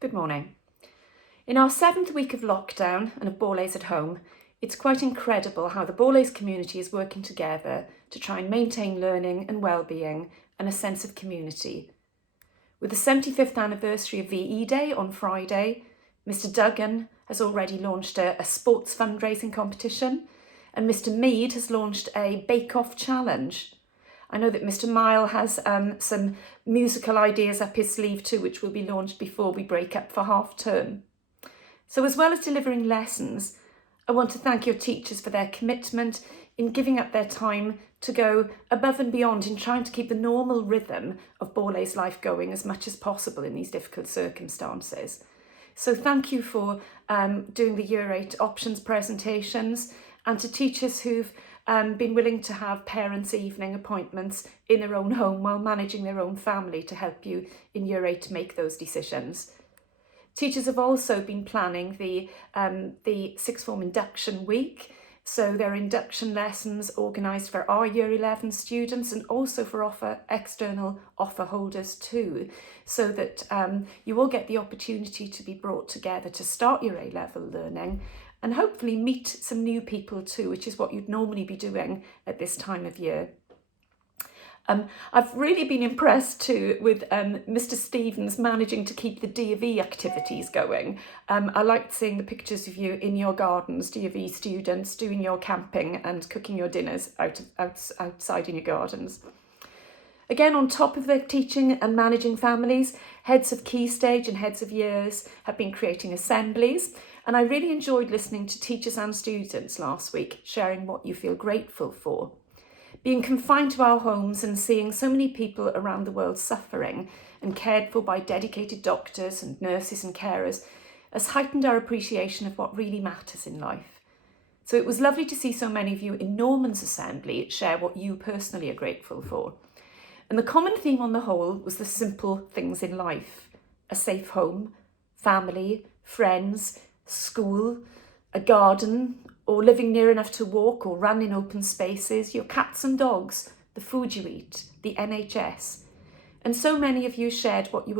Good morning. In our 7th week of lockdown and of Borlase at home, it's quite incredible how the Borlase community is working together to try and maintain learning and well-being and a sense of community. With the 75th anniversary of VE Day on Friday, Mr Duggan has already launched a sports fundraising competition, and Mr Mead has launched a bake-off challenge. I know that Mr Mile has some musical ideas up his sleeve too, which will be launched before we break up for half term. So as well as delivering lessons, I want to thank your teachers for their commitment in giving up their time to go above and beyond in trying to keep the normal rhythm of Borlase life going as much as possible in these difficult circumstances. So thank you for doing the Year 8 options presentations, and to teachers who've been willing to have parents' evening appointments in their own home while managing their own family to help you in Year 8 to make those decisions. Teachers have also been planning the sixth form induction week, so there are induction lessons organised for our Year 11 students and also for external offer holders too, so that you all get the opportunity to be brought together to start your A-level learning and hopefully meet some new people too, which is what you'd normally be doing at this time of year. I've really been impressed too with Mr Stevens managing to keep the D of E activities going. I liked seeing the pictures of you in your gardens, D of E students, doing your camping and cooking your dinners outside in your gardens. Again, on top of their teaching and managing families, heads of Key Stage and heads of years have been creating assemblies, and I really enjoyed listening to teachers and students last week, sharing what you feel grateful for. Being confined to our homes and seeing so many people around the world suffering and cared for by dedicated doctors and nurses and carers has heightened our appreciation of what really matters in life. So it was lovely to see so many of you in Norman's assembly share what you personally are grateful for. And the common theme on the whole was the simple things in life: a safe home, family, friends, school, a garden, or living near enough to walk or run in open spaces, your cats and dogs, the food you eat, the NHS. And so many of you shared that you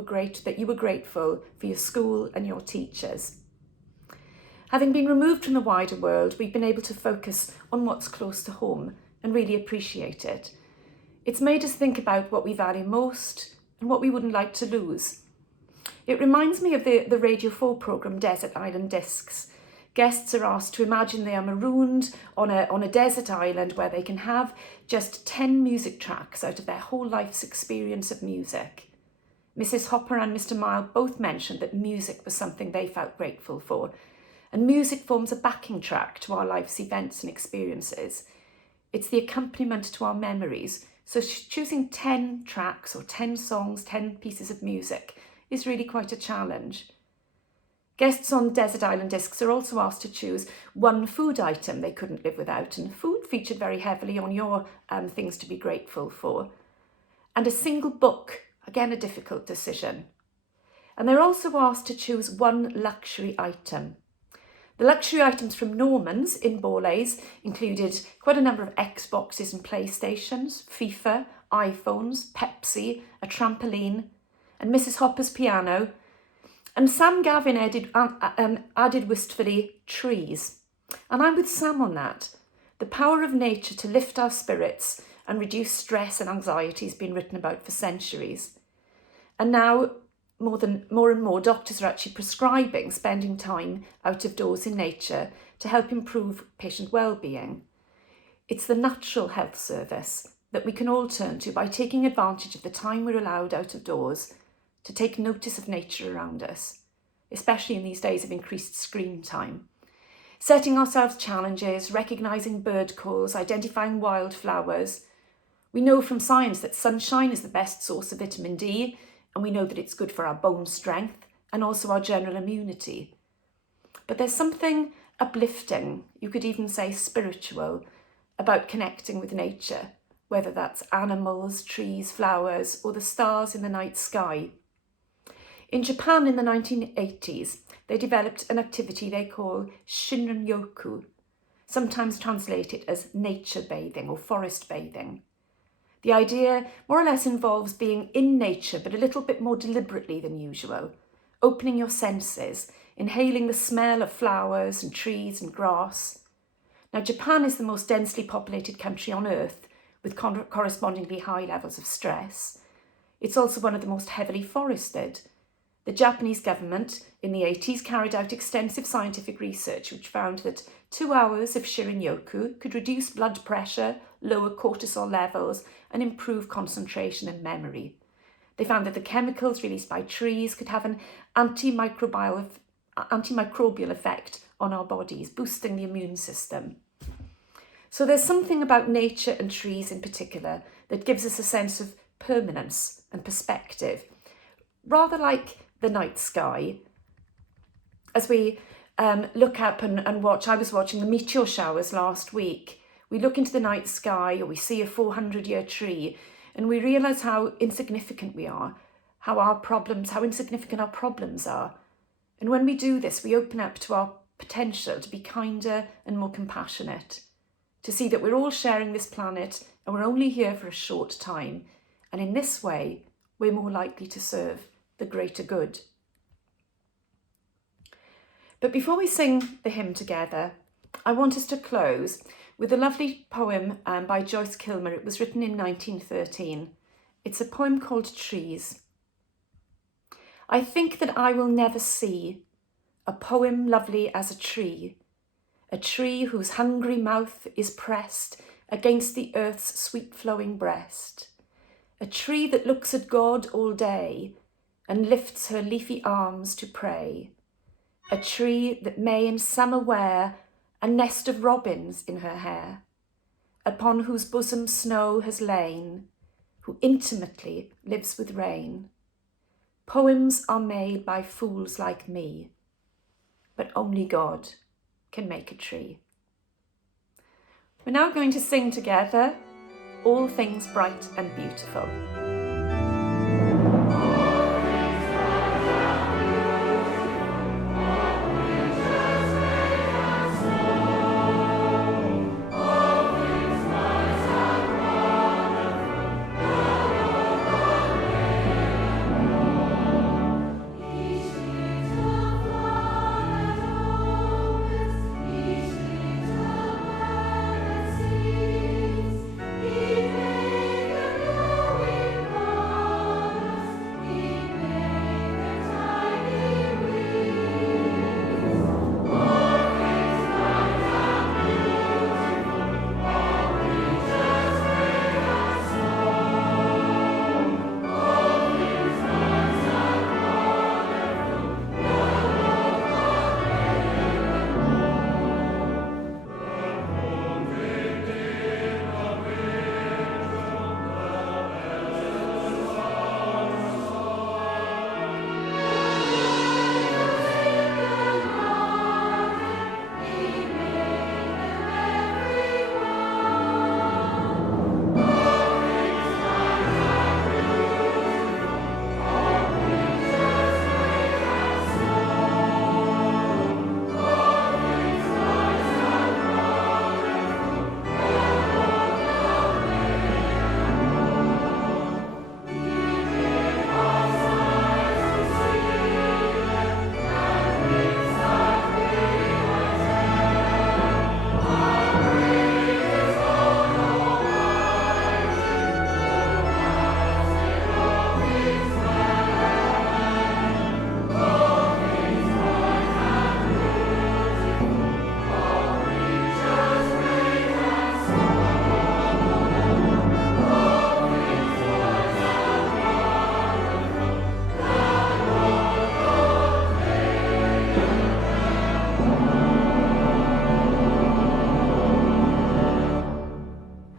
were grateful for your school and your teachers. Having been removed from the wider world, we've been able to focus on what's close to home and really appreciate it. It's made us think about what we value most and what we wouldn't like to lose. It reminds me of the Radio 4 programme Desert Island Discs. Guests are asked to imagine they are marooned on a desert island where they can have just 10 music tracks out of their whole life's experience of music. Mrs Hopper and Mr Mile both mentioned that music was something they felt grateful for, and music forms a backing track to our life's events and experiences. It's the accompaniment to our memories, so choosing 10 tracks or 10 songs, 10 pieces of music is really quite a challenge. Guests on Desert Island Discs are also asked to choose one food item they couldn't live without, and food featured very heavily on your things to be grateful for. And a single book, again a difficult decision. And they're also asked to choose one luxury item. The luxury items from Norman's in Borlase included quite a number of Xboxes and PlayStations, FIFA, iPhones, Pepsi, a trampoline, and Mrs Hopper's piano. And Sam Gavin added wistfully, trees. And I'm with Sam on that. The power of nature to lift our spirits and reduce stress and anxiety has been written about for centuries. And now, more and more, doctors are actually prescribing spending time out of doors in nature to help improve patient well-being. It's the natural health service that we can all turn to by taking advantage of the time we're allowed out of doors to take notice of nature around us, especially in these days of increased screen time. Setting ourselves challenges, recognising bird calls, identifying wildflowers. We know from science that sunshine is the best source of vitamin D, and we know that it's good for our bone strength and also our general immunity. But there's something uplifting, you could even say spiritual, about connecting with nature, whether that's animals, trees, flowers, or the stars in the night sky. In Japan in the 1980s, they developed an activity they call Shinrin-yoku, sometimes translated as nature bathing or forest bathing. The idea more or less involves being in nature, but a little bit more deliberately than usual, opening your senses, inhaling the smell of flowers and trees and grass. Now, Japan is the most densely populated country on Earth, with correspondingly high levels of stress. It's also one of the most heavily forested. The Japanese government in the 80s carried out extensive scientific research which found that 2 hours of shirin-yoku could reduce blood pressure, lower cortisol levels, and improve concentration and memory. They found that the chemicals released by trees could have an antimicrobial effect on our bodies, boosting the immune system. So there's something about nature and trees in particular that gives us a sense of permanence and perspective, rather like the night sky. As we look up and watch, I was watching the meteor showers last week. We look into the night sky, or we see a 400-year tree, and we realise how insignificant we are, how insignificant our problems are. And when we do this, we open up to our potential to be kinder and more compassionate, to see that we're all sharing this planet and we're only here for a short time. And in this way, we're more likely to serve the greater good. But before we sing the hymn together, I want us to close with a lovely poem by Joyce Kilmer. It was written in 1913. It's a poem called Trees. I think that I will never see a poem lovely as a tree whose hungry mouth is pressed against the earth's sweet flowing breast, a tree that looks at God all day and lifts her leafy arms to pray, a tree that may in summer wear a nest of robins in her hair, upon whose bosom snow has lain, who intimately lives with rain. Poems are made by fools like me, but only God can make a tree. We're now going to sing together, All Things Bright and Beautiful.